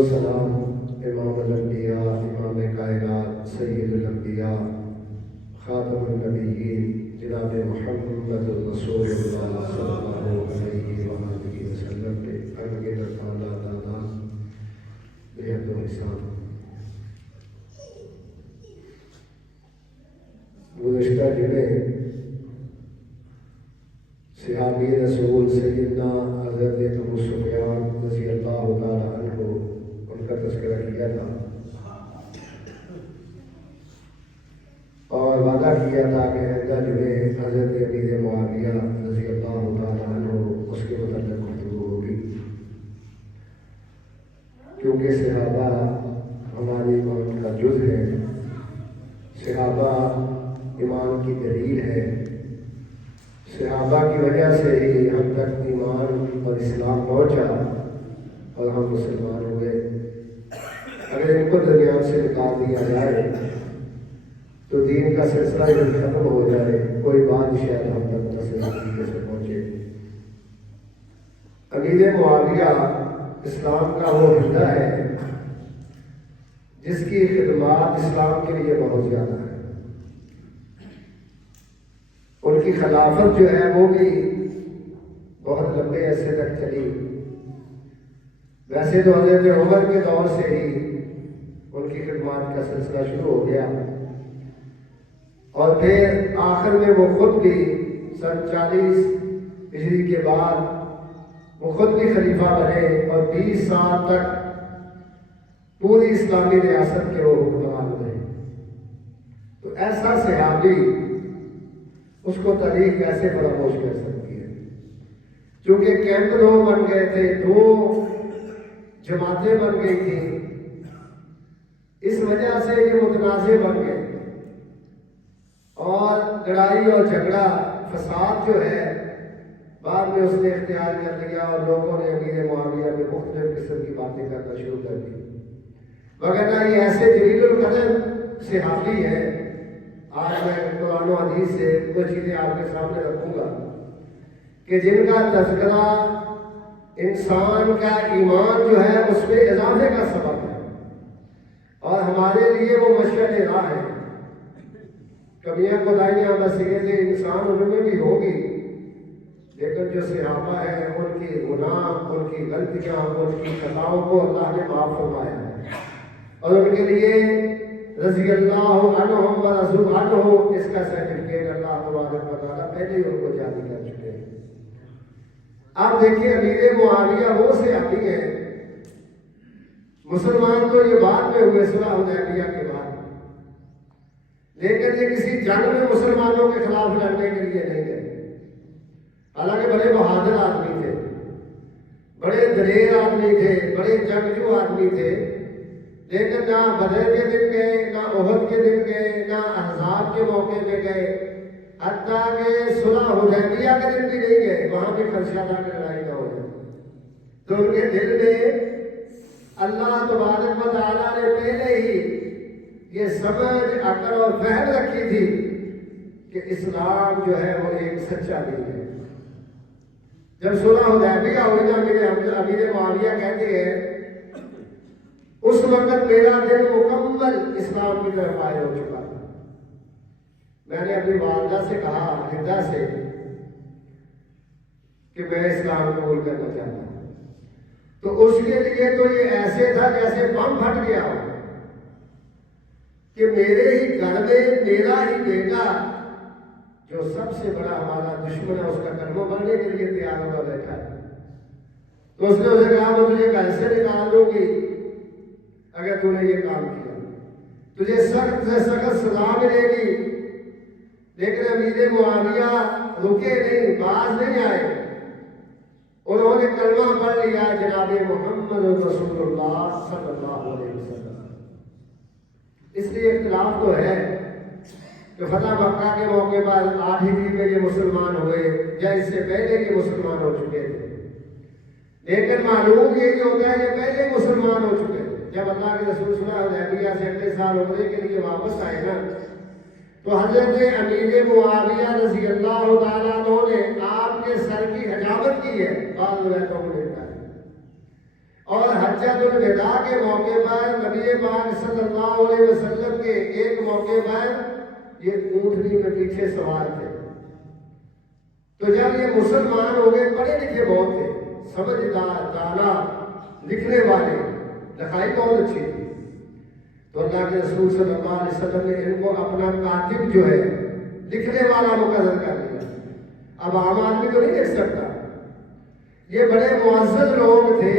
و سلام امام الانبیاء، امام کائنات، سید الانبیاء، خاتم النبیین جناب محمد رسول اللہ صلی اللہ علیہ وآلہ وسلم کے انگے تعالیٰ تعداد بے حد و حساب۔ گزشتہ جمعے صحابی رسول سیدنا حضرت ابو سفیان رضی اللہ تعالیٰ عنہ ان کا تذکرہ کیا تھا اور وعدہ کیا تھا کہ آئندہ جمعے حضرت امیر معاویہ رضی اللہ تعالیٰ عنہ اس کے متعلق گفتگو ہوگی، کیونکہ صحابہ ہماری ایمان کا جز ہے، صحابہ ایمان کی دلیل ہے، صحابہ کی وجہ سے ہی ہم تک ایمان اور اسلام پہنچا اور ہم مسلمان ہوئے۔ اگر ان کو درمیان سے نکال دیا جائے تو دین کا سلسلہ جب ختم ہو جائے، کوئی بات شاید ہم تک نہ صحیح طریقے سے پہنچے۔ امیر معاویہ اسلام کا وہ ہندا ہے جس کی خدمات اسلام کے لیے بہت زیادہ ہے۔ ان کی خلافت جو ہے وہ بھی بہت لمبے عرصے تک چلی۔ ویسے تو حضرت عمر کے دور سے ہی ان کی خدمات کا سلسلہ شروع ہو گیا اور پھر آخر میں وہ خود بھی سن 40 ہجری کے بعد وہ خود بھی خلیفہ بنے اور 20 سال تک پوری اسلامی ریاست کے وہ حکمران رہے۔ تو ایسا صحابی، اس کو تاریخ کیسے فراموش کر سکتی ہے؟ چونکہ کیمپ 2 بن گئے تھے، 2 جماعتیں بن گئی تھیں، اس وجہ سے یہ متنازع بن گئے اور لڑائی اور جھگڑا فساد جو ہے بعد میں اس نے اختیار کر لیا اور لوگوں نے امیر معاویہ میں مختلف قسم کی باتیں کرنا شروع کر دی، وغیرہ یہ ایسے جلیل القدر صحابی ہیں۔ آج میں قرآن و حدیث سے کچھ چیزیں آپ کے سامنے رکھوں گا کہ جن کا تذکرہ انسان کا ایمان جو ہے اس میں اضافے کا سبب ہے اور ہمارے لیے وہ مشعل راہ ہے۔ کمیاں کوتاہیاں نصیحتیں انسان ان میں بھی ہوگی، لیکن جو صحابہ ہیں ان کی گناہ، ان کی غلطیاں، ان کی خطاؤں کو اللہ نے معاف فرمایا ہے اور ان کے لیے رضی اللہ عنہم و رضوا عنہ اس کا سرٹیفکیٹ اللہ تبارک و تعالیٰ پہلے ہی ان کو جاری کر چکے ہیں۔ اب دیکھیے امیر معاویہ وہ صحابی ہیں، مسلمان تو یہ بعد میں ہوئے صلح حدیبیہ کے بعد، لیکن یہ کسی جنگ میں مسلمانوں کے خلاف لڑنے کے لیے نہیں گئے۔ حالانکہ بڑے بہادر آدمی تھے، بڑے دلیر آدمی تھے، بڑے جنگجو آدمی تھے، لیکن نہ بدر کے دن گئے، نہ احد کے دن گئے، نہ احزاب کے موقع پہ گئے، حتیٰ کہ صلح حدیبیہ کے دن بھی نہیں گئے، وہاں بھی خدشہ تھا کہ لڑائی نہ ہو جائے۔ تو ان کے دل میں اللہ تبارک و تعالیٰ نے پہلے ہی یہ سمجھ، عقل اور فہم رکھی تھی کہ اسلام جو ہے وہ ایک سچا دین ہے۔ جب صلح حدیبیہ ہوئی نا، امیر معاویہ کہتے ہیں اس وقت میرا دل مکمل اسلام کی طرف مائل ہو چکا تھا۔ میں نے اپنی والدہ سے کہا، ہندا سے، کہ میں اسلام قبول کرنا چاہتا ہوں۔ تو اس کے لیے تو یہ ایسے تھا جیسے بم پھٹ گیا ہو کہ میرے ہی گھر میں میرا ہی بیٹا جو سب سے بڑا ہمارا دشمن ہے اس کا کلمہ پڑھنے کے لیے تیار ہوا بیٹھا ہے۔ تو اس نے اسے کہا میں تجھے گھر سے نکال دوں گی اگر تو نے یہ کام کیا، تجھے سخت سے سخت سزا ملے گی۔ لیکن امیر معاویہ رکے نہیں، باز نہیں آئے، انہوں نے کلمہ پڑھ لیا جناب محمد رسول اللہ صلی اللہ علیہ وسلم۔ اس لیے اختلاف تو ہے کہ فتح مکہ کے موقع پر 8 ہجری میں یہ مسلمان ہوئے یا اس سے پہلے یہ مسلمان ہو چکے تھے، لیکن معلوم یہ ہوتا ہے یہ پہلے مسلمان ہو چکے تھے۔ جب اللہ کے رسول صلی اللہ علیہ وسلم سے اگلے سال عمرے کے لیے واپس آئے نا، تو حضرت امیر معاویہ رضی اللہ تعالیٰ عنہ نے آپ کے سر کی حجامت کی ہے، بعض روایتوں میں ملتا ہے، اور حجۃ الوداع کے موقع پر نبی پاک صلی اللہ علیہ وسلم کے ایک موقع پر یہ اونٹنی میں پیچھے سوار تھے. تو جب یہ مسلمان ہو گئے، پڑھے لکھے بہت تھے، سمجھدار، دانا، لکھنے والے، لکھائی بہت اچھی تھی، تو اللہ کے رسول صلی اللہ علیہ وسلم نے ان کو اپنا کاتب جو ہے لکھنے والا مقرر کر دیا. اب عام آدمی تو نہیں لکھ سکتا. یہ بڑے معزز لوگ تھے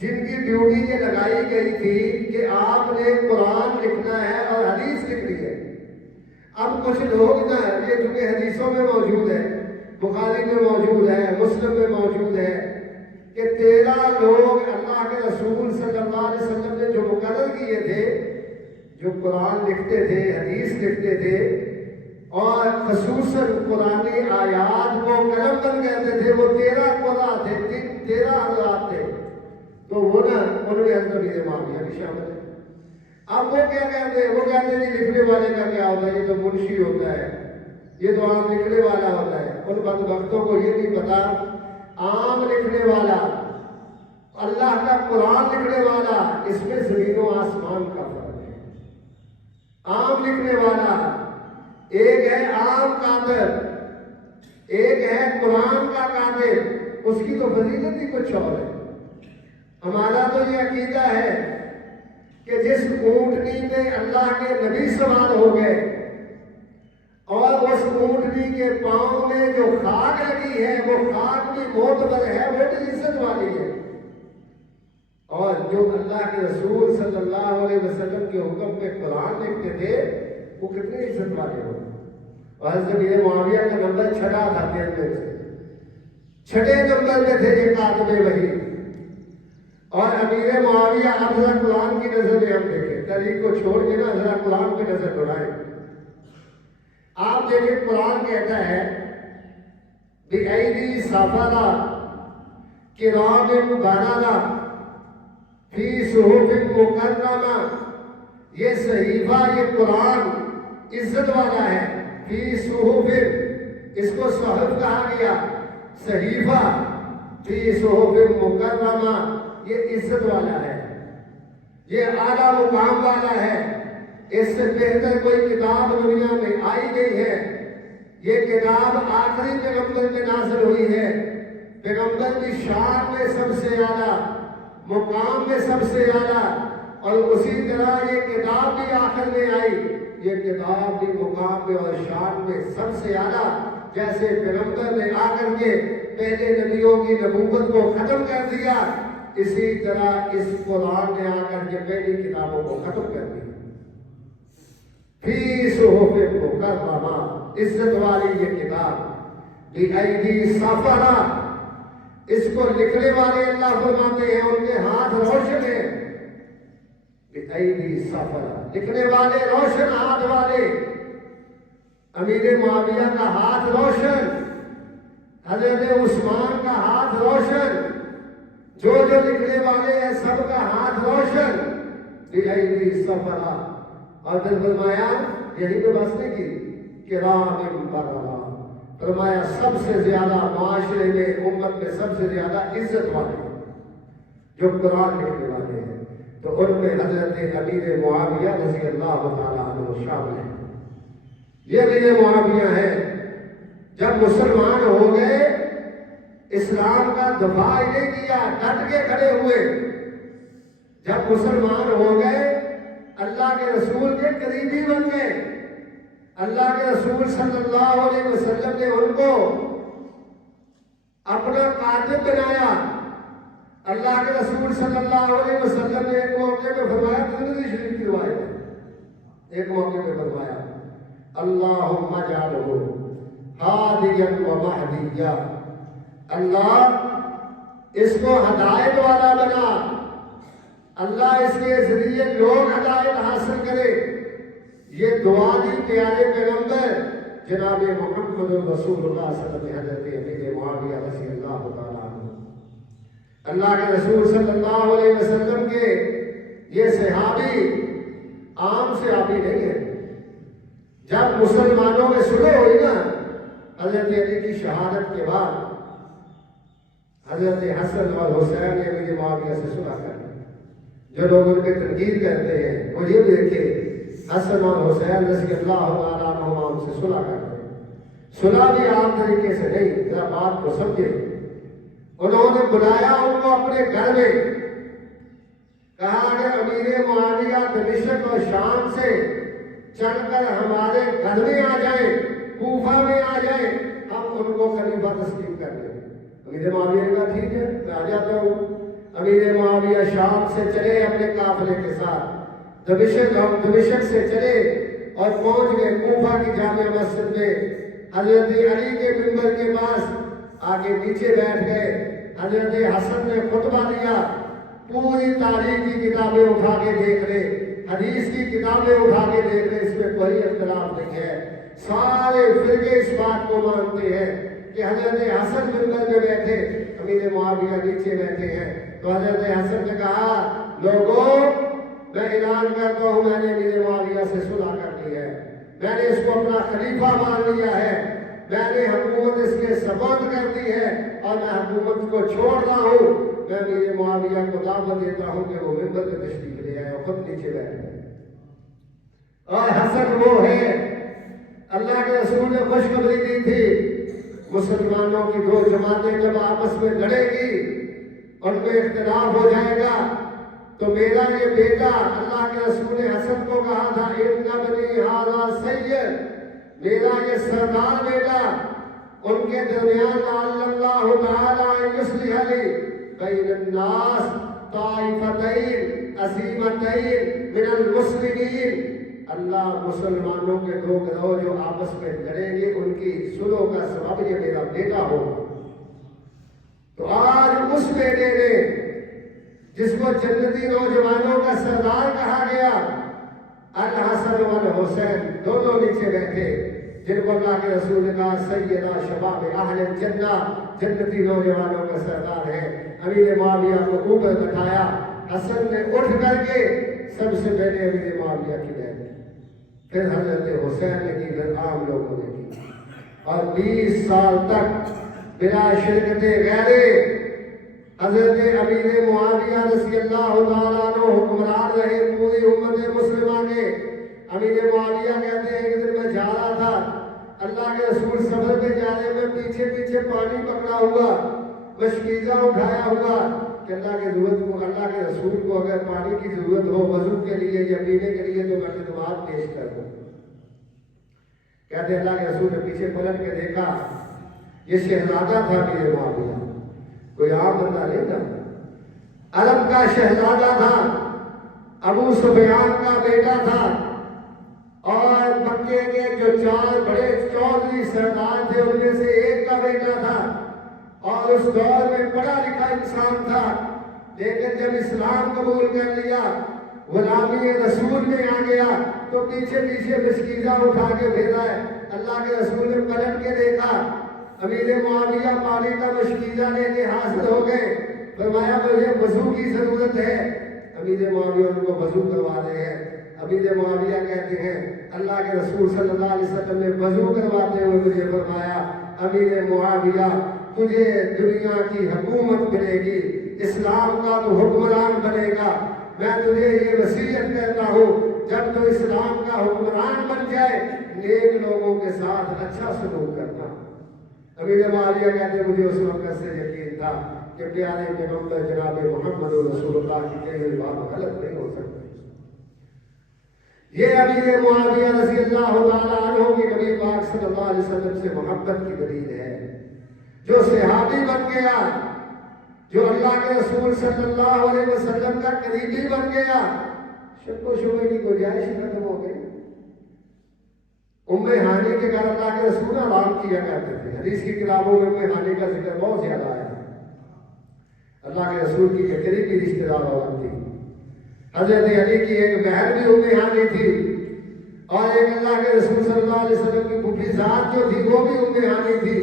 جن کی ڈیوٹی یہ لگائی گئی تھی کہ آپ نے قرآن لکھنا ہے اور حدیث لکھنی ہے. اب کچھ لوگ نا، یہ چونکہ حدیثوں میں موجود ہے، بخاری میں موجود ہے، مسلم میں موجود ہے کہ 13 لوگ اللہ کے رسول صلی اللہ علیہ وسلم نے جو مقرر کیے تھے، جو قرآن لکھتے تھے، حدیث لکھتے تھے، اور خصوصاً قرآنی آیات کو قلم بند کرتے تھے، وہ 13 قرآن تھے، 13 حضرات تھے. تو وہ نا ان میں حضرت امیر معاویہ بھی شامل ہے. اب وہ کیا کہتے ہیں؟ وہ کہتے ہیں جی لکھنے والے کا کیا ہوتا ہے، یہ تو منشی ہوتا ہے، یہ تو عام لکھنے والا ہوتا ہے. ان بدبختوں کو یہ نہیں پتا عام لکھنے والا، اللہ کا قرآن لکھنے والا، اس میں زمین و آسمان کا فرق ہے. عام لکھنے والا ایک ہے عام کاتب، ایک ہے قرآن کا کاتب، اس کی تو فضیلت ہی کچھ اور ہے. ہمارا تو یہ عقیدہ ہے کہ جس اونٹنی میں اللہ کے نبی سوار ہو گئے اور اس اونٹنی کے پاؤں میں جو خاک لگی ہے وہ خاک بھی معتبر ہے، وہ بھی عزت والی ہے. اور جو اللہ کے رسول صلی اللہ علیہ وسلم کے حکم پہ قرآن لکھتے تھے وہ کتنے عزت والے ہو. اور حضرت امیر معاویہ کا نمبر 6 تھا 13 میں سے، 6 نمبر میں تھے یہ کاتب وحی. اور امیر معاویہ، اب ذرا قرآن کی نظر میں ہم دیکھیں، تاریخ کو چھوڑ کے نا ذرا قرآن پہ نظر دوڑائیں. آپ دیکھیں قرآن کہتا ہے بِأَيْدِي سَفَرَةٍ كِرَامٍ بَرَرَةٍ فِي صُحُفٍ مُكَرَّمَةٍ. یہ صحیفہ، یہ قرآن عزت والا ہے. فی صحف، اس کو صحف کہا گیا، صحیفہ. فی صحف مکرمہ، یہ عزت والا ہے، یہ اعلیٰ مقام والا ہے. اس سے بہتر کوئی کتاب دنیا میں آئی نہیں ہے. یہ کتاب آخری پیغمبر میں نازل ہوئی ہے. پیغمبر کی شان میں سب سے اعلیٰ، مقام میں سب سے اعلیٰ، اور اسی طرح یہ کتاب بھی آخر میں آئی. یہ کتاب بھی مقام میں اور شان میں سب سے اعلیٰ. جیسے پیغمبر نے آ کر کے پہلے نبیوں کی نبوت کو ختم کر دیا، اسی طرح اس قرآن نے آ کر کے پہلی کتابوں کو ختم کر دیا. فی صحف مکرمہ، عزت والی یہ کتاب. بِأَيْدِي سَفَرَةٍ، اس کو لکھنے والے اللہ فرماتے ہیں ان کے ہاتھ روشن ہیں. بِأَيْدِي سَفَرَةٍ، لکھنے والے روشن ہاتھ والے. امیر معاویہ کا ہاتھ روشن، حضرت عثمان کا ہاتھ روشن، جو لکھنے والے ہیں سب کا ہاتھ روشن. بِأَيْدِي سَفَرَةٍ. اور پھر فرمایا یہی تو بس نہیں کی کرام بررہ، فرمایا سب سے زیادہ معاشرے میں، امت میں سب سے زیادہ عزت والے جو قرآن لکھنے والے ہیں، تو ان میں حضرت امیر معاویہ رضی اللہ تعالیٰ عنہ شامل ہیں. یہ امیر معاویہ ہیں، جب مسلمان ہو گئے اسلام کا دفاع نہیں کیا، ڈٹ کے کھڑے ہوئے. جب مسلمان ہو گئے اللہ کے رسول کے قریبی بن گئے. اللہ کے رسول صلی اللہ علیہ وسلم نے ان کو اپنا کاتب بنایا. اللہ کے رسول صلی اللہ علیہ وسلم نے ایک موقع پہ فرمایا، ترمذی شریف کی روایت ہے، ایک موقع پہ فرمایا اللہم اجعلہ ہادیا و مہدیا، اللہ اس کو ہدایت والا بنا، اللہ اس کے ذریعے لوگ ہدایت حاصل کرے. یہ دعا دی پیارے پیغمبر جناب محمد رسول اللہ صلی اللہ علیہ وسلم، حضرت امیر معاویہ رضی اللہ تعالیٰ عنہ. اللہ کے رسول صلی اللہ علیہ وسلم کے یہ صحابی عام صحابی نہیں ہے. جب مسلمانوں میں صلح ہوئی نا حضرت علی کی شہادت کے بعد، حضرت حسن اور حسین نے امیر معاویہ سے صلح کر لی۔ جو لوگ ان پہ تنقید کرتے ہیں وہ یہ دیکھے حسن اور حسین رضی اللہ تعالیٰ عنہما ان سے صلح کرتے ہیں۔ صلح بھی عام طریقے سے نہیں، ذرا بات کو سمجھے۔ انہوں نے بلایا ان کو اپنے گھر میں، کہا اگر امیر معاویہ دمشق اور شام سے چل کر ہمارے گھر میں آ جائیں، کوفہ میں آ جائیں، ہم ان کو خلیفہ تسلیم کر لیں۔ امیر معاویہ نے کہا ٹھیک ہے میں آ جاتا ہوں۔ امیر معاویہ شام سے چلے اپنے قافلے کے ساتھ، دمشق سے چلے اور پہنچ گئے کوفہ کی جامع مسجد میں۔ حضرت علی کے منبر کے پاس آگے نیچے بیٹھ گئے۔ حضرت حسن نے خطبہ دیا، پوری تاریخ کی کتابیں اٹھا کے دیکھ لے، حدیث کی کتابیں اٹھا کے دیکھ لے، اس میں کوئی اختلاف نہیں ہے۔ سارے فرقے اس بات کو مانتے ہیں کہ حضرت حسن منبر میں بیٹھے، امیر معاویہ نیچے بیٹھے ہیں۔ تو حضرت حسن نے کہا لوگوں میں اعلان کرتا ہوں میں نے امیر معاویہ سے صلح کر لی ہے، میں نے اس کو اپنا خلیفہ مان لیا ہے، میں نے حکومت اس کے سپرد کر دی ہے اور میں حکومت کو چھوڑ رہا ہوں۔ میں امیر معاویہ کو دعوت دیتا ہوں کہ وہ منبر پہ تشریف لے آئے اور خود نیچے بیٹھ گئے۔ اور حسن وہ ہے، اللہ کے رسول نے خوشخبری دی تھی مسلمانوں کی دو جماعتیں جب آپس میں لڑے گی، ان میں اختلاف ہو جائے گا تو میرا یہ بیٹا، اللہ کے رسول نے حسن کو کہا تھا ان بنی ھذا سید، میرا یہ سردار بیٹا، ان کے درمیان لعل اللہ تعالی یصلح لی بین الناس طائفتین عظیمتین من المسلمین، اللہ مسلمانوں کے دو گروہ جو آپس میں لڑیں گے ان کی صلح کا سبب یہ میرا بیٹا ہوگا۔ تو آج اس بیٹے نے جس کو جنتی نوجوانوں کا سردار کہا گیا، الحسن والحسین دونوں نیچے بیٹھے، جن کو اللہ کے رسول نے کہا سیدہ شباب اہل الجنہ، جنتی نوجوانوں کا سردار ہے۔ امیر معاویہ کو اوپر بٹھایا، حسن نے اٹھ کر کے سب سے پہلے امیر معاویہ کی بیعت کی، پھر حضرت حسین نے کی، پھر عام لوگوں نے کی، اور 20 سال تک بلا شرکت غیرے حضرت امیر معاویہ رضی اللہ تعالیٰ عنہ حکمران رہے پوری امت مسلمہ کے۔ امیر معاویہ کہتے ہیں کہ دن میں جا رہا تھا، اللہ کے رسول سفر پہ جا رہے، میں پیچھے پیچھے پانی پکڑا ہوا، مشکیزہ اٹھایا ہوا کہ اللہ کے رسول کو اگر پانی کی ضرورت ہو وضو کے لیے یا پینے کے لیے تو میں خدمات پیش کر دوں۔ کہتے اللہ کے رسول نے پیچھے پلٹ کے دیکھا، یہ شہزادہ تھا امیر معاویہ، کوئی عام بندہ نہیں تھا، عرب کا شہزادہ تھا، ابو سفیان کا بیٹا تھا، اور مکے کے جو 4 بڑے چودھری سردار تھے ان میں سے ایک کا بیٹا تھا، اور اس دور میں پڑھا لکھا انسان تھا، لیکن جب اسلام قبول کر لیا، غلامی رسول میں آ گیا تو پیچھے پیچھے مشکیزہ اٹھا کے بھیجا ہے۔ اللہ کے رسول نے پلٹ کے دیکھا، امیر معاویہ پانی کا مشکیزہ لے کے حاضر ہو گئے، فرمایا مجھے وضو کی ضرورت ہے۔ امیر معاویہ ان کو وضو کروا رہے ہیں۔ امیر معاویہ کہتے ہیں اللہ کے رسول صلی اللہ علیہ وسلم نے وضو کرواتے ہوئے مجھے فرمایا امیر معاویہ تجھے دنیا کی حکومت ملے گی، اسلام کا تو حکمران بنے گا، میں تجھے یہ وصیت کرتا ہوں جب تو اسلام کا حکمران بن جائے نیک لوگوں کے ساتھ اچھا سلوک کرنا۔ امیر معاویہ کہتے ہیں مجھے اس وقت سے یقین تھا کہ پیارے پیغمبر جناب محمد رسول اللہ کی کہی ہوئی بات غلط نہیں ہو سکتی۔ یہ امیر معاویہ رضی اللہ تعالیٰ عنہ کی نبی پاک صلی اللہ علیہ وسلم سے محبت کی دلیل ہے، جو صحابی بن گیا، جو اللہ کے رسول صلی اللہ علیہ وسلم کا قریبی بن گیا، شک و شبہ کی گنجائش ختم ہو گئی۔ ہانی کے گھر اللہ کے رسول آرام کیا کرتے تھے، حدیث کی کتابوں میں ہانی کا ذکر بہت زیادہ آیا ہے۔ اللہ کے رسول کی قریبی رشتہ دار عورت تھی، حضرت علی کی ایک بہن بھی ہانی تھی، اور ایک اللہ کے رسول صلی اللہ علیہ وسلم کی پھوپھی ذات جو تھی وہ بھی ہانی تھی۔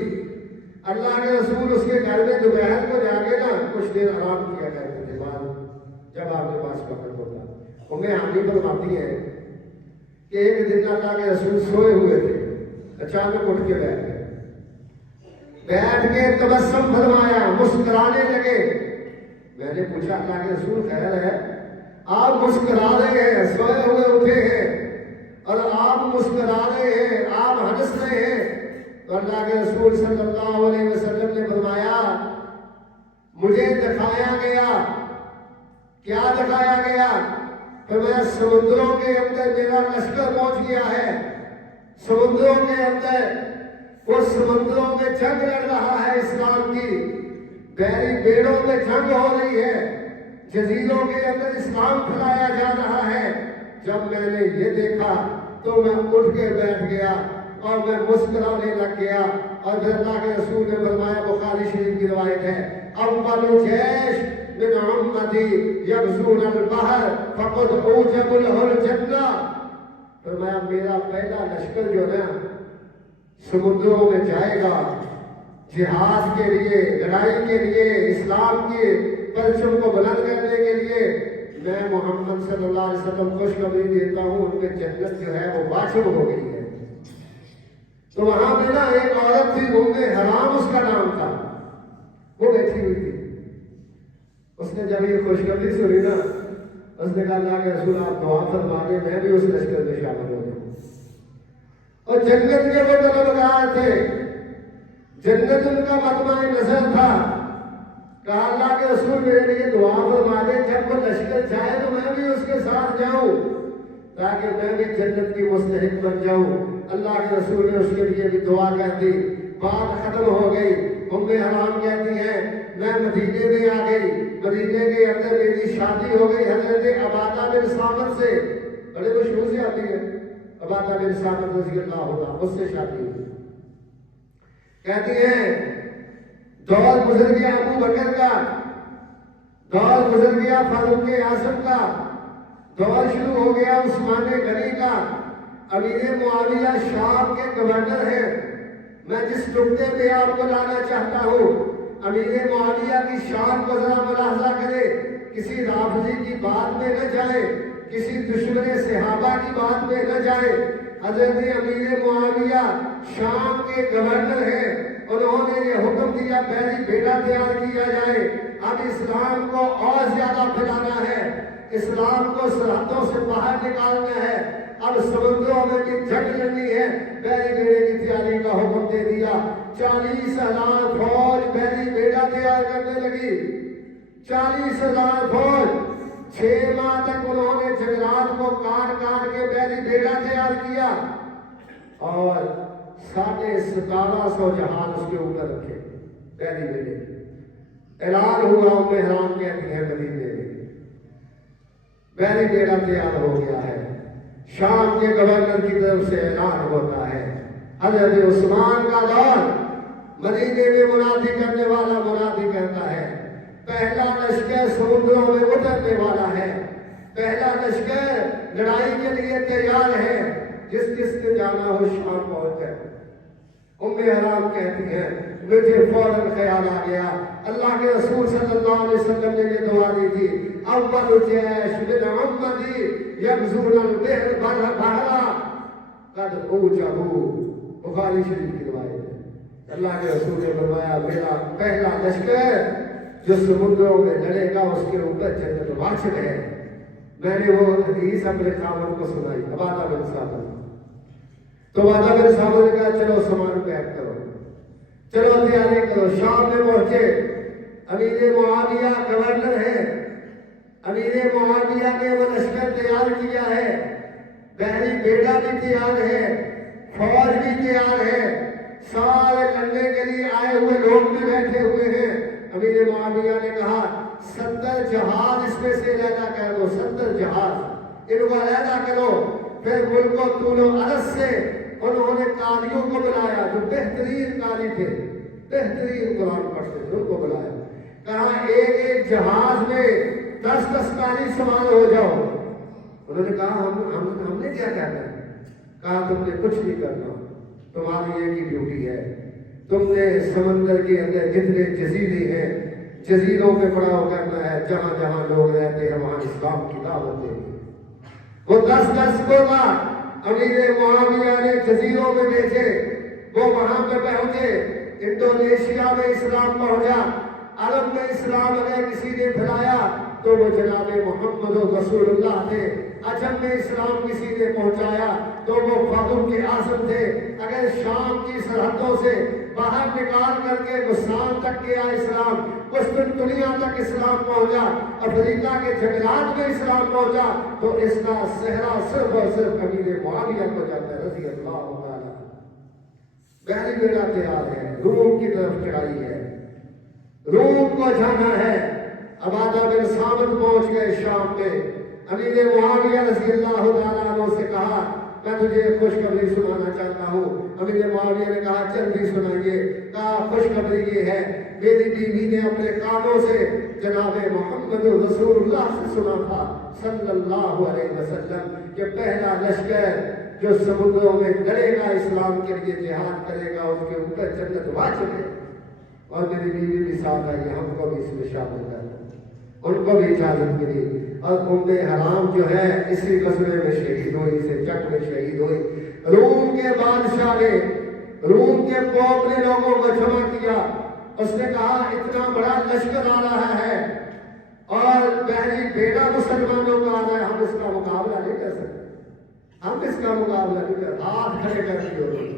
اللہ کے رسول اس کے گھر میں دوپہر کو جا کے کچھ دیر آرام کیا کرتے تھے، بعد جب آپ کے پاس وقت ہوتا۔ ہانی فرماتی ہے کہ ایک دن اللہ کے رسول سوئے ہوئے تھے، اچانک اٹھ کے بیٹھ گئے، بیٹھ کے تبسم فرمایا، مسکرانے لگے۔ میں نے پوچھا اللہ کے رسول خیر ہے، آپ مسکرا رہے ہیں، سوئے ہوئے اٹھے ہیں اور آپ مسکرا رہے ہیں، آپ ہنس رہے ہیں؟ تو اللہ کے رسول صلی اللہ علیہ وسلم نے فرمایا مجھے دکھایا گیا۔ کیا دکھایا گیا؟ فرمایا سمندروں کے اندر میرا لشکر پہنچ گیا ہے، سمندروں کے اندر، وہ سمندروں میں جنگ لڑ رہا ہے اسلام کی، بحری بیڑوں میں جنگ ہو رہی ہے، جزیروں کے اندر اسلام پھیلایا جا رہا ہے۔ جب میں نے یہ دیکھا تو میں اٹھ کے بیٹھ گیا اور میں مسکرانے لگ گیا۔ اور پھر اللہ کے رسول نے فرمایا، بخاری شریف کی روایت ہے، اول جیش من امتی یغزون البحر فقد اوجب له الجنہ۔ فرمایا میرا پہلا لشکر جو ہے سمندروں میں جائے گا جہاد کے لیے، لڑائی کے لیے، اسلام کے پرچم کو بلند کرنے کے لیے۔ میں محمد صلی اللہ علیہ وسلم خوشخبری دیتا ہوں، ان کے جنت جو ہے وہ واجب ہو گئی ہے۔ تو وہاں پہ نا ایک عورت تھی، حرام اس کا نام تھا، وہ بیٹھی ہوئی تھی۔ اس نے جب یہ خوشخبری سنی نا، اس نے کہا اللہ کے رسول آپ دعا فرما دیں میں بھی اس لشکر میں شامل ہو جاؤں۔ اور جنت کے وہ طلبگار تھے، جنت ان کا مطمع نظر تھا۔ کہا اللہ کے رسول میرے لیے دعا فرما دیں، جب وہ لشکر جائے تو میں بھی اس کے ساتھ جاؤں تاکہ میں بھی جنت کی مستحق بن جاؤں۔ اللہ کے رسول نے اس کے لیے بھی دعا کر دی۔ بات ختم ہو گئی۔ حرام کہتی ہیں میں مدینے میں آ گئی، مدینے کے اندر میری شادی ہو گئی حضرت عبادہ بن صامت سے، بڑے مشہور سے آتی ہے عبادہ بن صامت رضی اللہ عنہ، اس سے شادی ہوئی۔ کہتی ہیں دور گزر گیا ابو بکر کا، دور گزر گیا فاروق اعظم کا، دور شروع ہو گیا عثمان غنی کا۔ امیر معاویہ شام کے گورنر ہیں۔ میں جس نقطے پہ آپ کو لانا چاہتا ہوں، امیر معاویہ کی شان کو ذرا ملاحظہ کرے، کسی رافضی کی بات میں نہ جائے، کسی دشمن صحابہ کی بات میں نہ جائے۔ حضرت امیر معاویہ شام کے گورنر ہیں، انہوں نے یہ حکم دیا پہلی بیٹا تیار کیا جائے، اب اسلام کو اور زیادہ پھیلانا ہے، اسلام کو سرحدوں سے باہر نکالنا ہے، اب سمندروں میں بھی جنگ لڑنی ہے۔ پہلی بیڑے کی تیاری کا حکم دے دیا۔ 40,000 فوج پہلی بیڑا تیار کرنے لگی، 40,000 فوج۔ 6 ماہ تک انہوں نے جنگلات کو کاٹ کاٹ کے پہلی بیڑا تیار کیا اور 1750 جہاز اس کے اوپر رکھے پہلی بیڑے۔ اعلان ہوا، حرام کہتی ہے مدینے میں پہلی بیڑا تیار ہو گیا ہے۔ شام کے گورنر کی طرف سے اعلان ہوتا ہے، حضرت عثمان کا دور، مدینے میں منادی کرنے والا منادی کرتا ہے پہلا لشکر سمندروں میں اترنے والا ہے، پہلا لشکر لڑائی کے لیے تیار ہے، جس کس نے جانا ہو شام پہنچ جائے۔ حرام کہتی ہیں مجھے فوراً خیال آ گیا، اللہ کے رسول صلی اللہ علیہ وسلم نے یہ دعا دی تھی، اول جیش من امتی یغزون البحر قد اوجبوا، بخاری شریف کی روایت ہے۔ اللہ کے رسول نے فرمایا میرا پہلا لشکر جو سمندروں میں لڑے گا اس کے اوپر جنت واجب ہے۔ میں نے وہ حدیث اپنے خاوند کو سنائی، عبادہ بن صامت۔ تو عبادہ بن صامت نے کہا چلو سامان پیک کرو، چلو تیاری کرو۔ شام میں پہنچے، امیر معاویہ گورنر ہے، امیر معاویہ نے وہ لشکر تیار کیا ہے، بحری بیڑا بھی تیار ہے، فوج بھی تیار ہے، سارے لڑنے کے لیے آئے ہوئے لوگ بھی بیٹھے ہوئے ہیں۔ امیر معاویہ نے کہا 70 جہاز اس میں سے علیحدہ کر دو، 70 جہاز ان کو علیحدہ کرو۔ پھر ملک و طول و عرض سے انہوں نے قاریوں کو بلایا جو بہترین قاری تھے، بہترین قرآن پڑھتے تھے، ان کو بلایا، کہا ایک ایک جہاز میں 10 قاری سوار ہو جاؤ۔ انہوں نے کہا ہم نے کیا کرنا ہے؟ کہا تم نے کچھ نہیں کرنا، تمہاری ایک ہی ڈیوٹی ہے، تم نے سمندر کے اندر جتنے جزیرے ہیں جزیروں پہ پڑاؤ کرنا ہے، جہاں جہاں لوگ رہتے ہیں وہاں اسلام کی دعوت دینی ہے۔ وہ 10 کو امیر معاویہ نے جزیروں میں بھیجے، وہ وہاں پہ پہنچے، انڈونیشیا میں اسلام پہنچا، عرب میں اسلام اگر کسی نے پھیلایا تو وہ جناب محمد رسول اللہ تھے، عجم میں اسلام کسی نے پہنچایا تو وہ فاروق اعظم تھے، اگر شام کی سرحدوں سے باہر نکال کر کے گسان تک گیا اسلام، قسطنطنیہ تک اسلام پہنچا، افریقہ کے جنگلات میں اسلام پہنچا، تو اس کا صحرا صرف اور صرف امیر معاویہ کو جاتا ہے رضی اللہ تعالیٰ۔ پہلی بیڑا تیار ہے، روم کی طرف چڑھائی ہے، روم کو جانا ہے۔ عبادہ بن صامت پہنچ گئے شام میں، امیر معاویہ رضی اللہ تعالیٰ عنہ سے کہا میں تجھے خوشخبری سنانا چاہتا ہوں۔ امیر معاویہ نے کہا جلدی سنائیے۔ کہا خوشخبری یہ ہے میری بیوی نے اپنے کانوں سے جناب محمد رسول اللہ سے سنا تھا صلی اللہ علیہ وسلم کہ پہلا لشکر جو سمندروں میں لڑے گا اسلام کے لیے جہاد کرے گا اس کے اوپر جنت واجب ہے، اور میری بیوی بھی ساتھ آئی، ہم کو بھی اس میں شامل کر دیں، ان کو بھی اجازت ملی۔ اور حرام جو ہے اسی غزوے میں شہید ہوئی، اسے جنگ میں شہید ہوئی۔ روم کے بادشاہ نے، روم کے پوپ نے لوگوں کو جمع کیا، اس نے کہا اتنا بڑا لشکر آ رہا ہے اور پہلی بیڑا مسلمانوں کا آ رہا ہے، ہم اس کا مقابلہ نہیں کر سکتے، ہم اس کا مقابلہ نہیں کر، ہاتھ کھڑے کر دیے۔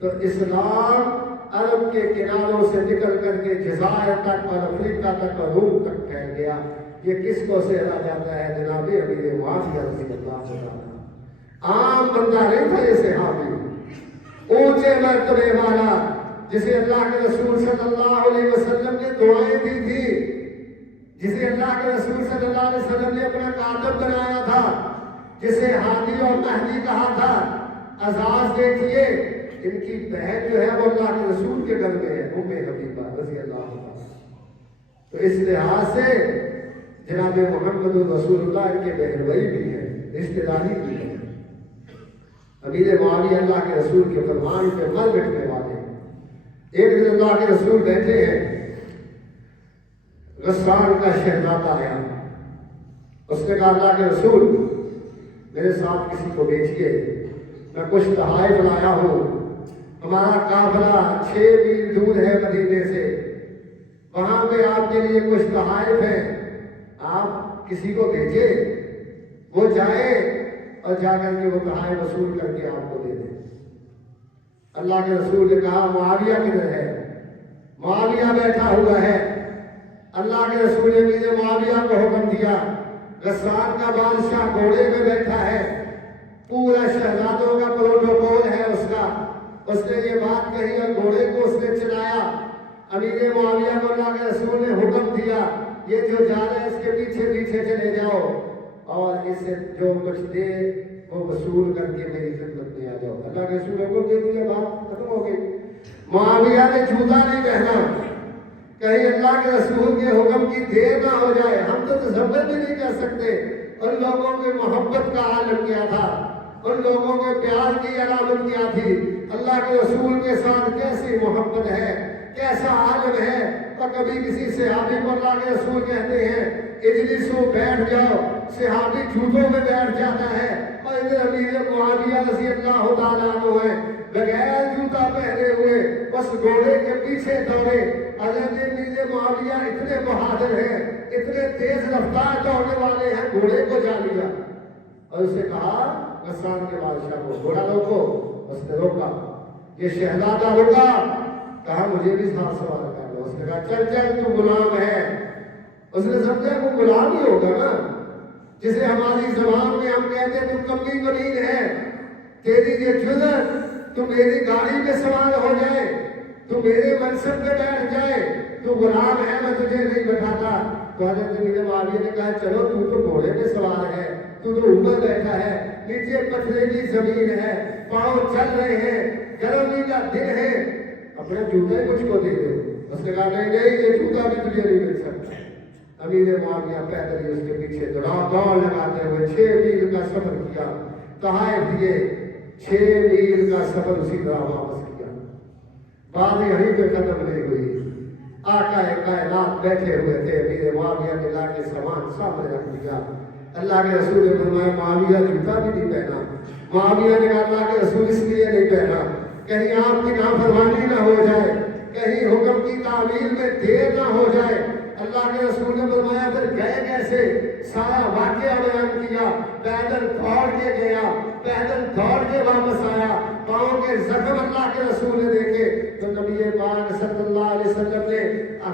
تو اسلام عرب کے کناروں سے نکل کر کے جزائر تک اور افریقہ تک اور روم تک پھیل گیا۔ یہ کس کو سہرا جاتا ہے؟ جناب امیر معاویہ رضی اللہ عنہ۔ عام بندہ نہیں تھا یہ صحابی، اونچے مرتبے والا، جسے اللہ کے رسول صلی اللہ علیہ وسلم نے دعائیں دی تھی، جسے اللہ کے رسول صلی اللہ علیہ وسلم نے اپنا کاتب بنایا تھا، جسے ہادی اور مہدی کہا تھا۔ اعزاز دیکھیے ان کی بہن جو ہے وہ اللہ کے رسول کے گھر میں ہے، ام حبیبہ رضی اللہ عنہ۔ تو اس لحاظ سے جناب محمد رسول اللہ ان کے بہنوئی بھی ہیں، رشتے داری بھی ہے۔ امیر معاویہ اللہ کے رسول کے فرمان پہ مر مٹنے والے۔ ایک دن اللہ کے رسول بیٹھے ہیں، غسان کا شہزادہ آیا، اس نے کہا اللہ کے رسول میرے ساتھ کسی کو بھیجیے، میں کچھ تحائف لایا ہوں، ہمارا قافلہ 6 میل دور ہے مدینے سے، وہاں پہ آپ کے لیے کچھ تحائف ہیں، آپ کسی کو بھیجے، وہ جائے اور جا کر کے وہ تحائف وصول کر کے آپ کو دے دیں۔ اللہ کے رسول نے کہا معاویہ کدھر ہے؟ معاویہ بیٹھا ہوا ہے۔ اللہ کے رسول نے میرے معاویہ کو حکم دیا، غسان کا بادشاہ گھوڑے میں بیٹھا ہے، پورا شہزادوں کا پروٹوکول ہے اس کا، اس نے یہ بات کہی اور گھوڑے کو اس نے چلایا۔ امیر معاویہ کو اللہ کے رسول نے حکم دیا یہ جو جا رہا ہے اس کے پیچھے پیچھے چلے جاؤ اور اسے جو کچھ دے وہ وصول کر کے میری خدمت میں آ جاؤ۔ اللہ کے رسول کو دے دیا، بات ختم ہو گئی۔ معاویہ نے جوتا نہیں پہنا، کہیں اللہ کے رسول کے حکم کی دیر نہ ہو جائے۔ ہم تو تصور بھی نہیں کر سکتے ان لوگوں کی محبت کا عالم کیا تھا، ان لوگوں کے پیار کی علامت کیا تھی، اللہ کے رسول کے ساتھ کیسی محبت ہے، کیسا عالم ہے۔ اور کبھی کسی صحابی کو اللہ کے رسول کہتے ہیں اجلسو بیٹھ جاؤ، صحابی جوتوں میں بیٹھ جاتا ہے، اور ادھر امیر معاویہ رضی اللہ تعالیٰ عنہ ہے بغیر جوتا پہنے ہوئے بس گھوڑے کے پیچھے دوڑے۔ حضرت امیر معاویہ اتنے بہادر ہیں، اتنے تیز رفتار دوڑنے والے ہیں، گھوڑے کو جا لیا اور اسے کہا غسان کے بادشاہ کو گھوڑا روکو۔ اس نے روکا، یہ شہزادہ رکا، کہا مجھے بھی ساتھ سوار کر لو۔ اس نے کہا چل چل تو غلام ہے۔ اس نے سمجھا وہ غلام ہی ہوگا نا، جسے ہماری زبان میں ہم کہتے ہیں تو کمی قلیل ہے، تیری یہ جرت تو میری گاڑی پہ سوار ہو جائے، تو میرے منصب پہ بیٹھ جائے، تو غلام ہے، میں تجھے نہیں بٹھاتا۔ تو حضرت امیر معاویہ نے کہا چلو تو گھوڑے پہ سوار ہے، تو اوپر بیٹھا ہے، نیچے پتھریلی زمین ہے، پاؤں چل رہے ہیں، گرمی کا دن ہے، اپنا جوتا ہی مجھ کو دے دے۔ اس نے کہا نہیں نہیں یہ جوتا بھی تجھے نہیں مل سکتا۔ امیر معاویہ پیدل ہی اس کے پیچھے دوڑ لگاتے ہوئے 6 میل کا سفر کیا، تحائف دیے، 6 میل کا سفر اسی طرح واپس کیا۔ بات یہیں پہ ختم نہیں ہوئی، آقا کائنات بیٹھے ہوئے تھے، امیر معاویہ نے لا کے سامان سامنے رکھ دیا۔ اللہ کے رسول نے فرمایا معاویہ جوتا بھی نہیں پہنا۔ معاویہ نے کہا اللہ کے رسول اس لیے نہیں پہنا کہیں آپ کی نافرمانی نہ ہو جائے، کہیں حکم کی تعمیل میں دیر نہ ہو جائے۔ اللہ کے رسول نے فرمایا پھر گئے کیسے؟ سارا واقعہ بیان کیا، پیدل دوڑ کے گیا، پیدل دوڑ کے واپس آیا، پاؤں کے زخم اللہ کے رسول نے دیکھے تو نبی پاک صلی اللہ علیہ وسلم نے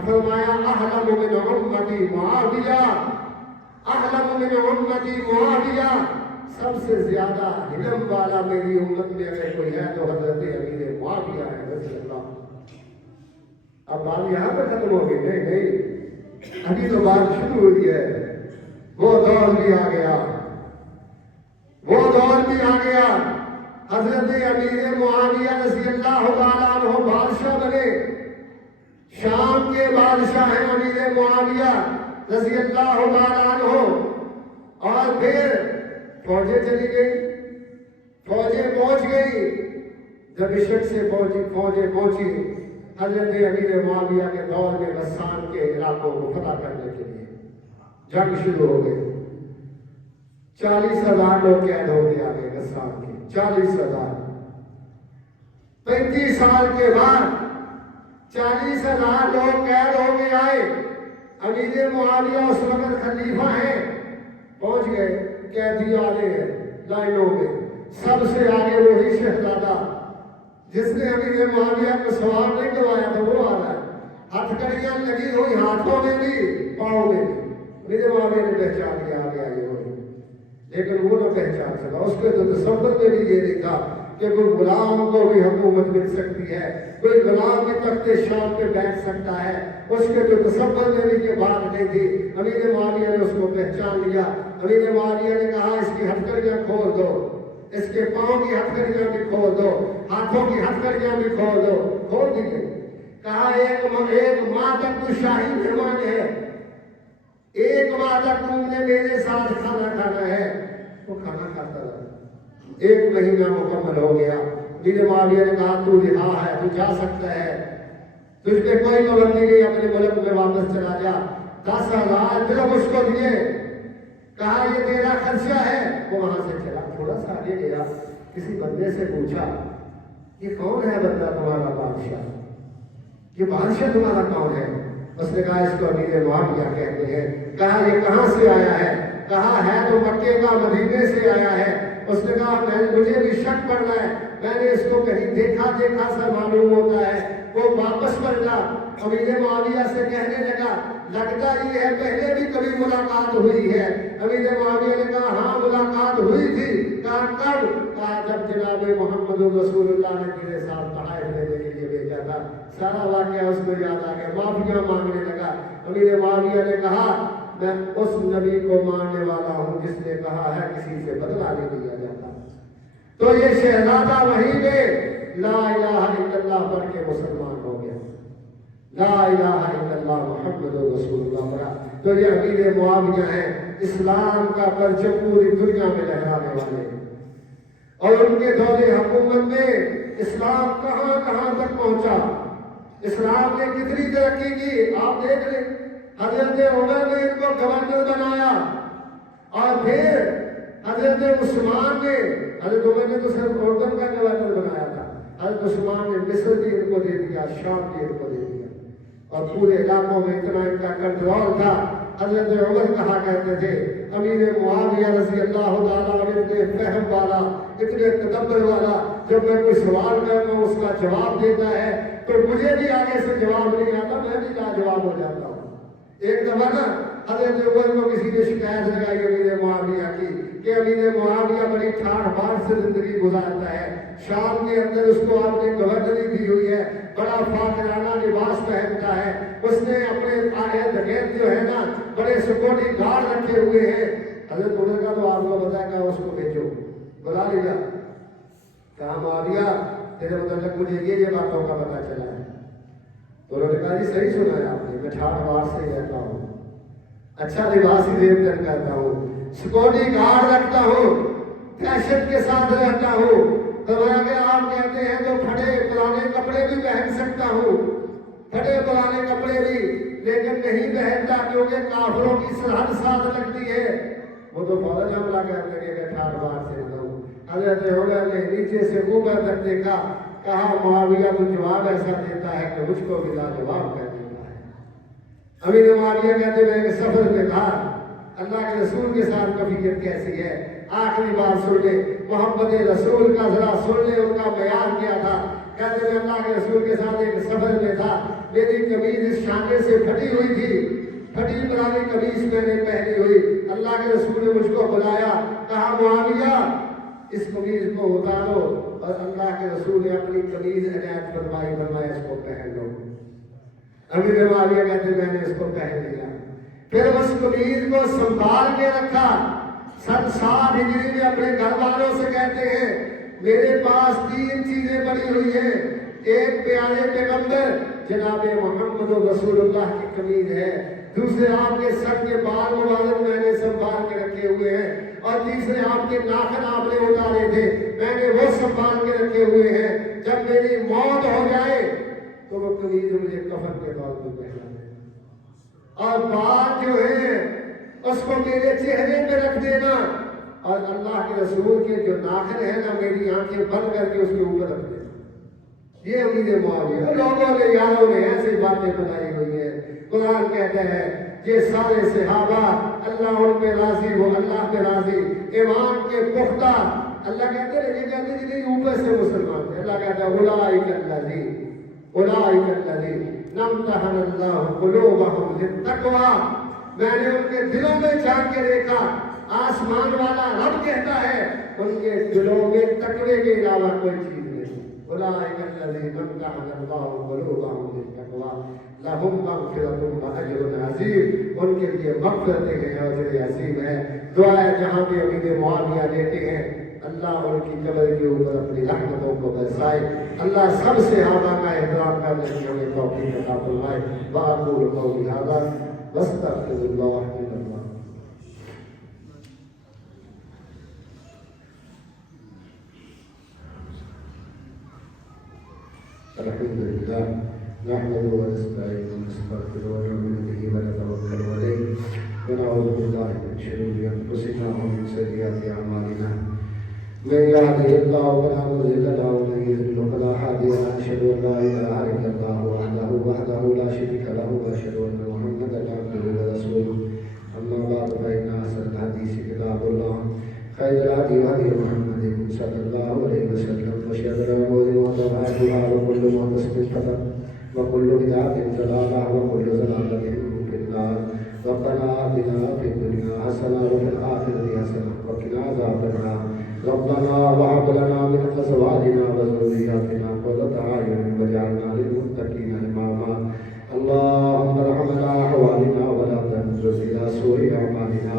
فرمایا احلم من امتی معاویہ، احلم من امتی معاویہ، سب سے زیادہ علم والا میری امت میں اگر کوئی ہے تو حضرت امیر معاویہ ہے رضی اللہ۔ اب بات یہاں پہ ختم ہو گئی؟ نہیں، ابھی تو بات شروع ہوئی ہے۔ وہ دور بھی آ گیا، وہ دور بھی آ گیا، حضرت امیر معاویہ رضی اللہ تعالیٰ عنہ بادشاہ بنے، شام کے بادشاہ ہیں امیر معاویہ رضی اللہ تعالیٰ عنہ۔ اور پھر فوجیں چلی گئی، فوجیں پہنچ گئی، دمشق سے فوجیں پہنچی حضرت امیر معاویہ کے دور میں غسان کے علاقوں کو فتح کرنے کے لیے۔ جنگ شروع ہو گئی، 40,000 لوگ قید ہو کے آگے غسان کے، 40,000۔ 35 سال کے بعد 40,000 لوگ قید ہو کے آئے۔ امیر معاویہ اس وقت خلیفہ ہیں، پہنچ گئے، قیدی آگے ہیں لائنوں میں، سب سے آگے وہی شہزادہ جس نے امیر معاویہ کو سوار نہیں کروایا تھا وہ آ رہا ہے، ہتھکڑیاں لگی ہوئی ہاتھوں میں بھی پاؤں میں بھی۔ امیر معاویہ نے پہچان لیا آگے آگے وہی، لیکن وہ نہ پہچان سکا۔ اس کے تو تصور میں بھی یہ نہیں تھا کہ کوئی غلام کو بھی حکومت مل سکتی ہے، کوئی غلام بھی تخت شام پہ بیٹھ سکتا ہے، اس کے تو تصور میں بھی یہ بات نہیں تھی۔ امیر معاویہ نے اس کو پہچان لیا۔ امیر معاویہ نے کہا اس کی ہتھکڑیاں کھول دو، اس کے پاؤں کی ہتھکڑیاں بھی کھول دو، ہاتھوں کی ہتھکڑیاں بھی کھول دو۔ کھول دیے، کہا ایک ماہ تک تو شاہی مہمان ہے، ایک ماہ تک تم نے میرے ساتھ کھانا کھانا ہے۔ وہ کھانا کھاتا رہا، 1 مہینہ مکمل ہو گیا۔ امیر معاویہ نے کہا تو رہا ہے، تو جا سکتا ہے، تجھ پہ کوئی پابندی نہیں، اپنے ملک میں واپس چلا جا۔ 10,000 درہم اس کو دیے، کہا یہ تیرا خرچہ ہے۔ وہ وہاں سے چلا، تھوڑا سا آگے گیا، کسی بندے سے پوچھا یہ کون ہے بندہ تمہارا بادشاہ، یہ بادشاہ تمہارا کون ہے؟ اس نے کہا اس کو امیر معاویہ کہتے ہیں۔ کہا یہ کہاں سے آیا ہے؟ کہا ہے تو مکے کا، مدینے سے آیا ہے۔ اس نے کہا مجھے بھی شک پڑ رہا ہے، میں نے اس کو کہیں دیکھا سا معلوم ہوتا ہے۔ وہ واپس پلٹا، امیر معاویہ سے کہنے لگا لگتا یہ ہے پہلے بھی کبھی ملاقات ہوئی ہے۔ امیر معاویہ نے کہا ہاں ملاقات ہوئی تھی۔ کہا کب؟ کہا جب جناب محمد رسول اللہ نے میرے ساتھ تحائف لینے کے لیے بھیجا تھا۔ سارا واقعہ اس کو یاد آ گیا، معافیاں مانگنے لگا۔ امیر معاویہ نے کہا میں اس نبی کو ماننے والا ہوں جس نے کہا ہے کسی سے بدلہ نہیں لیا جاتا۔ تو یہ شہزادہ وہیں پہ لا الہ الا اللہ پڑھ کے مسلمان ہو گیا، لا الہ الا اللہ محمد رسول اللہ پڑھا۔ تو یہ امیر معاویہ ہیں، اسلام کا پرچم پوری دنیا میں لہرانے والے، اور ان کے دور حکومت میں اسلام کہاں کہاں تک پہنچا، اسلام نے کتنی ترقی کی آپ دیکھ لیں۔ حضرت عمر نے ان کو گورنر بنایا، اور پھر حضرت عثمان نے، حضرت عمر نے تو صرف اردن کا گورنر بنایا تھا، حضرت عثمان نے مصر بھی ان کو دے دیا، شام بھی ان کو دے دیا، اور پورے علاقوں میں اتنا ان کا کنٹرول تھا۔ حضرت عمر کہا کرتے تھے امیر معاویہ رضی اللہ تعالیٰ عنہ اتنے فہم والا، اتنے تدبر والا، جب میں کوئی سوال کرتا ہوں اس کا جواب دیتا ہے تو مجھے بھی آگے سے جواب نہیں آتا، میں بھی لاجواب ہو جاتا ہوں۔ ایک دفعہ نا حضرت عمر کو کسی نے شکایت لگائی امیر معاویہ کی کہ امیر معاویہ بڑی ٹھاٹھ باٹھ سے زندگی گزارتا ہے، شام کے اندر اس کو آپ نے گورنری دی ہوئی ہے، بڑا فاخرانہ لباس پہنتا ہے، اس نے اپنے دغیت جو ہے نا بڑے سیکورٹی گارڈ رکھے ہوئے ہیں۔ حضرت عمر کا تو آپ کو بتایا کہ اس کو بھیجو، بلا لیا۔ کہا معاویہ تیرے متعلق مجھے یہ باتوں کا پتہ چلا ہے۔ تو انہوں نے کہا جی صحیح سنا ہے آپ نے، میں ٹھاٹھ باٹھ سے رہتا ہوں، اچھا لباس ہی زیب تن کرتا ہوں، سیکورٹی گارڈ رکھتا ہوں، فیشن کے ساتھ رہتا ہوں، تو اگر آپ کہتے ہیں تو پھٹے پرانے کپڑے بھی پہن سکتا ہوں، پھٹے پرانے کپڑے بھی، لیکن نہیں پہنتا کیونکہ کافروں کی سرحد ساتھ لگتی ہے۔ وہ تو فوراً حملہ کرنے کے ٹھاٹھ باٹھ سے رہتا ہوں۔ حضرت عمر نے نیچے سے اوپر تک دیکھا، کہا معاویہ تو جواب ایسا دیتا ہے کہ مجھ کو بھی لاجواب کر دیتا ہے۔ امیر معاویہ کہتے میں ایک سفر میں تھا، اللہ کے رسول کے ساتھ کفیت کیسی ہے، آخری بار سن لے، محبت رسول کا ذرا سن لے، ان کا بیان کیا تھا۔ کہتے میں اللہ کے رسول کے ساتھ ایک سفر میں تھا، میری قمیض اس شانے سے پھٹی ہوئی تھی، پھٹی پرانی قمیض میں نے پہنی ہوئی۔ اللہ کے رسول نے مجھ کو بلایا، کہا معاویہ اس قمیض کو اتارو، اور اللہ کے رسول نے اپنی قمیض عنایت فرمائی، فرمایا اس کو پہن لو۔ امیر معاویہ کہتے میں نے اس کو پہن لیا، پھر اس قمیض کو سنبھال کے رکھا۔ 7 ہجری میں اپنے گھر والوں سے کہتے ہیں میرے پاس 3 چیزیں پڑی ہوئی ہیں، ایک پیارے پیغمبر جناب محمد رسول اللہ کی قمیض ہے، دوسرے آپ کے سر کے بال مبارک میں نے سنبھال کے رکھے ہوئے ہیں، اور تیسرے آپ کے ناخن آپ نے اتارے تھے، میں نے وہ سنبھال کے رکھے ہوئے ہیں، جب میری موت ہو جائے تو وہ قمیض مجھے کفن کے طور پر پہنا دے، اور بال جو ہیں اس کو میرے چہرے پہ رکھ دینا، اور اللہ کے رسول کے جو ناخن ہے نا میری آنکھیں بند کر کے اس کے اوپر رکھ دینا۔ یہ امیر معاویہ، لوگوں نے یاروں نے ایسی باتیں بنائی ہوئی ہیں۔ قرآن کہتا ہے یہ سارے صحابہ اللہ ان پہ راضی، وہ اللہ پہ راضی، ایمان کے پختہ۔ اللہ کہتے ہیں یہ کہتے ہیں کہ اوپر سے مسلمان تھے، اللہ کہتا ہے اولئک الذین امتحن اللہ قلوبہم للتقوی، میں نے ان کے دلوں میں جھانک کے دیکھا، آسمان والا رب کہتا ہے ان کے دلوں میں تقوی کے علاوہ کوئی چیز نہیں۔ اولئک الذین امتحن اللہ قلوبہم للتقوی لہم مغفرۃ واجر عظیم، ان کے لیے مغفرتیں ہیں اور اجر عظیم ہے۔ دعا ہے جہاں بھی امیر معاویہ لیتے ہیں اللہ ان کی قبر کے اوپر اپنی رحمتوں کو برسائے، اللہ سب صحابہ کا احترام کرنے کی ہمیں توفیق عطا فرمائے۔ واقول قولی ھذا واستغفر اللہ لي ولكم۔ الحمد لله نحمده ونستعينه ونستغفره ونؤمن به ونتوكل عليه ونعوذ بالله من شرور انفسنا ومن سيئات اعمالنا، من يهده الله فلا مضل له ومن يضلل فلا هادي له، اشهد ان لا اله الا الله وحده لا شريك له واشهد ان محمدا عبده ورسوله، اما بعد فان احسن الحديث كتاب الله، خير الهدي هدي محمد صلى الله عليه وسلم، وشر الامور محدثاتها وكل محدثة بدعة وكل بدعة ضلالة وكل ضلالة في النار۔ ربنا آتنا في الدنيا حسنة وفي الآخرة حسنة وقنا عذاب النار۔ ربنا وهب لنا من أزواجنا وذرياتنا قرة أعين واجعلنا للمتقين إماما۔ اللهم ارحمنا أحوالنا ولا تنظر إلى سوء أعمالنا،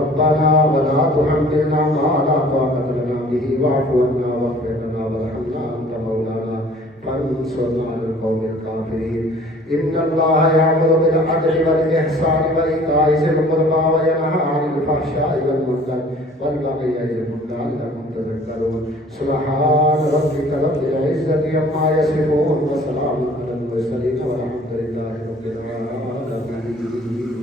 ربنا ولا تحملنا ما لا طاقة لنا به، واعف عنا واغفر لنا وارحمنا أنت مولانا فانصرنا على القوم الكافرين۔ إن الله يأمر بالعدل والإحسان وإيتاء ذي القربى وينهى عن الفحشاء والمنكر والبغي يعظكم لعلكم تذكرون۔ سبحان ربك رب العزة عما يصفون وسلام على المرسلين والحمد لله رب العالمين۔